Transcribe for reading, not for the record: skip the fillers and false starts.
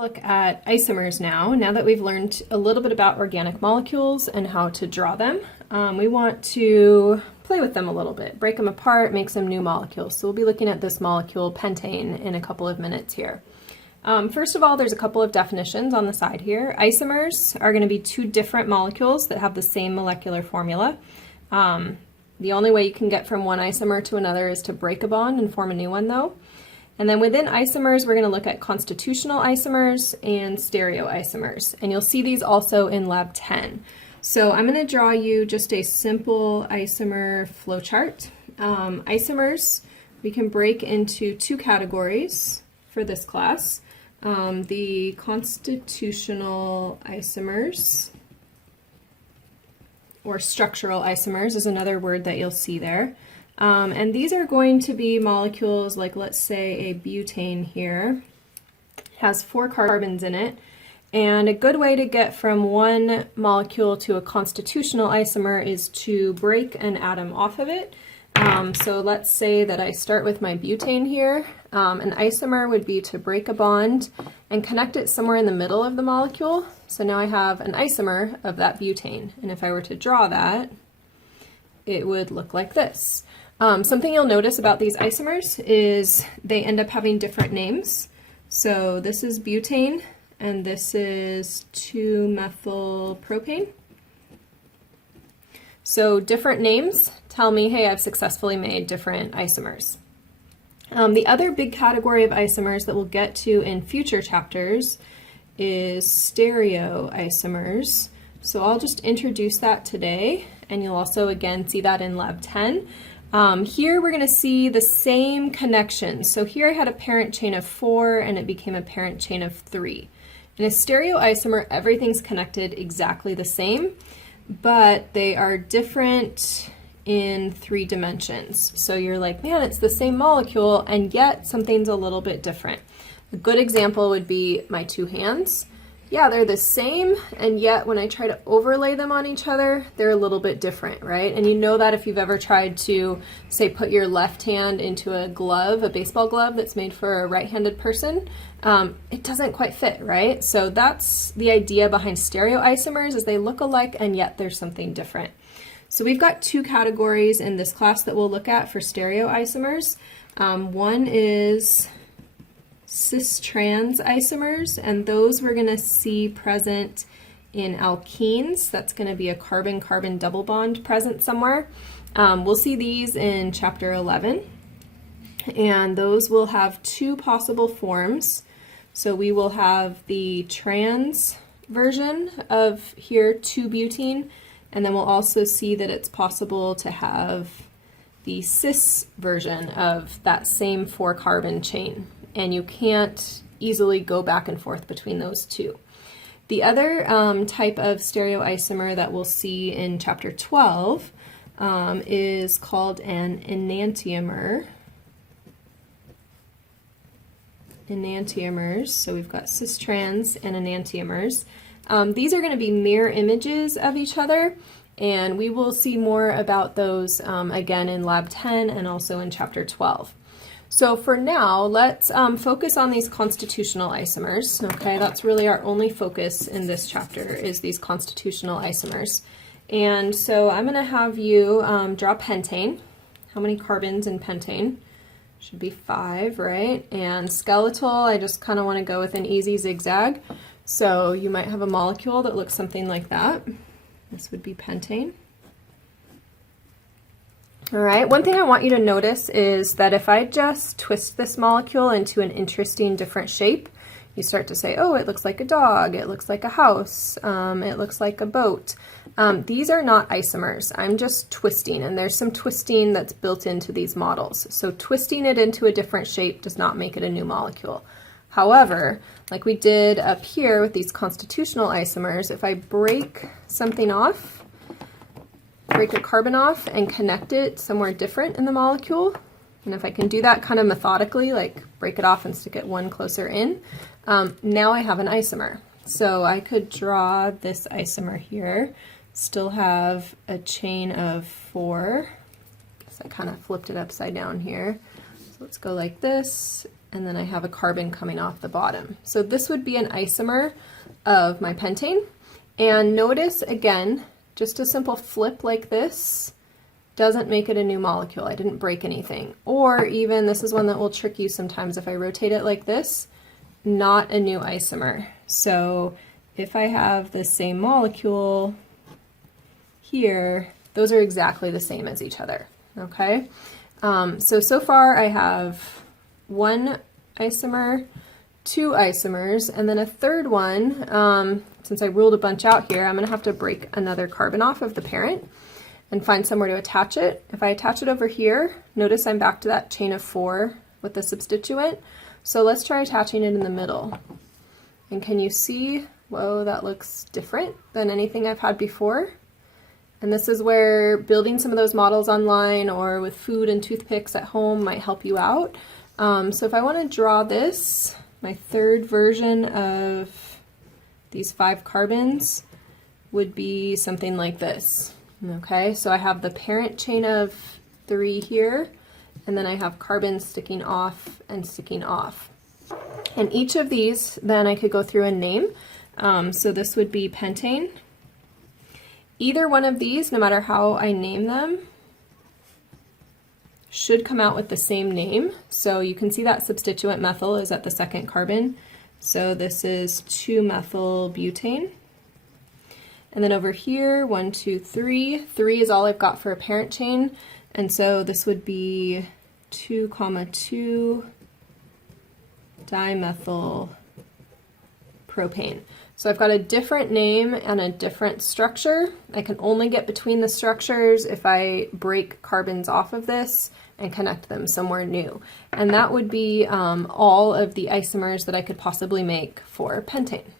Look at isomers now that we've learned a little bit about organic molecules and how to draw them. We want to play with them a little bit, break them apart, make some new molecules. So we'll be looking at this molecule pentane in a couple of minutes here. First of all, there's a couple of definitions on the side here. Isomers are going to be two different molecules that have the same molecular formula. The only way you can get from one isomer to another is to break a bond and form a new one though. And then within isomers, we're going to look at constitutional isomers and stereoisomers. And you'll see these also in Lab 10. So I'm going to draw you just a simple isomer flowchart. Isomers we can break into two categories for this class. The constitutional isomers, or structural isomers is another word that you'll see there. And these are going to be molecules like, let's say, a butane here. It has 4 carbons in it. And a good way to get from one molecule to a constitutional isomer is to break an atom off of it. So let's say that I start with my butane here. An isomer would be to break a bond and connect it somewhere in the middle of the molecule. So now I have an isomer of that butane. And if I were to draw that, it would look like this. Something you'll notice about these isomers is they end up having different names. So this is butane and this is 2-methylpropane. So different names tell me, hey, I've successfully made different isomers. The other big category of isomers that we'll get to in future chapters is stereoisomers. So I'll just introduce that today, and you'll also again see that in Lab 10. Here we're going to see the same connection. So here I had a parent chain of 4 and it became a parent chain of 3. In a stereoisomer, everything's connected exactly the same, but they are different in 3 dimensions. So you're like, man, it's the same molecule, and yet something's a little bit different. A good example would be my 2 hands. Yeah, they're the same, and yet when I try to overlay them on each other, they're a little bit different, right? And you know that if you've ever tried to, say, put your left hand into a glove, a baseball glove that's made for a right-handed person, it doesn't quite fit, right? So that's the idea behind stereoisomers, is they look alike and yet there's something different. So we've got 2 categories in this class that we'll look at for stereoisomers. One is cis-trans isomers, and those we're going to see present in alkenes. That's going to be a carbon-carbon double bond present somewhere. We'll see these in chapter 11, and those will have 2 possible forms. So we will have the trans version of here 2-butene, and then we'll also see that it's possible to have the cis version of that same 4-carbon chain. And you can't easily go back and forth between those 2. The other type of stereoisomer that we'll see in chapter 12 is called an enantiomer. Enantiomers, so we've got cis-trans and enantiomers. These are going to be mirror images of each other, and we will see more about those again in Lab 10 and also in chapter 12. So for now, let's focus on these constitutional isomers. Okay, that's really our only focus in this chapter, is these constitutional isomers. And so I'm going to have you draw pentane. How many carbons in pentane? Should be 5, right? And skeletal, I just kind of want to go with an easy zigzag. So you might have a molecule that looks something like that. This would be pentane. All right, one thing I want you to notice is that if I just twist this molecule into an interesting different shape, you start to say, oh, it looks like a dog, it looks like a house, it looks like a boat. These are not isomers. I'm just twisting, and there's some twisting that's built into these models. So twisting it into a different shape does not make it a new molecule. However, like we did up here with these constitutional isomers, if I break something off, break a carbon off and connect it somewhere different in the molecule, and if I can do that kind of methodically, like break it off and stick it one closer in, now I have an isomer. So I could draw this isomer here, still have a chain of 4. So I kind of flipped it upside down here. So let's go like this, and then I have a carbon coming off the bottom. So this would be an isomer of my pentane. And notice again, just a simple flip like this doesn't make it a new molecule. I didn't break anything. Or even, this is one that will trick you sometimes, if I rotate it like this, not a new isomer. So if I have the same molecule here, those are exactly the same as each other, okay? So far I have one isomer, two isomers, and then a third one. Since I ruled a bunch out here, I'm gonna have to break another carbon off of the parent and find somewhere to attach it. If I attach it over here, notice I'm back to that chain of 4 with the substituent. So let's try attaching it in the middle. And can you see, whoa, that looks different than anything I've had before. And this is where building some of those models online or with food and toothpicks at home might help you out. So if I want to draw this, my third version of these 5 carbons would be something like this. Okay, so I have the parent chain of 3 here, and then I have carbons sticking off and sticking off. And each of these, then I could go through and name. So this would be pentane. Either one of these, no matter how I name them, should come out with the same name. So you can see that substituent methyl is at the second carbon. So this is 2-methylbutane. And then over here, 1, 2, 3. 3 is all I've got for a parent chain. And so this would be 2, 2 dimethyl propane. So I've got a different name and a different structure. I can only get between the structures if I break carbons off of this and connect them somewhere new. And that would be all of the isomers that I could possibly make for pentane.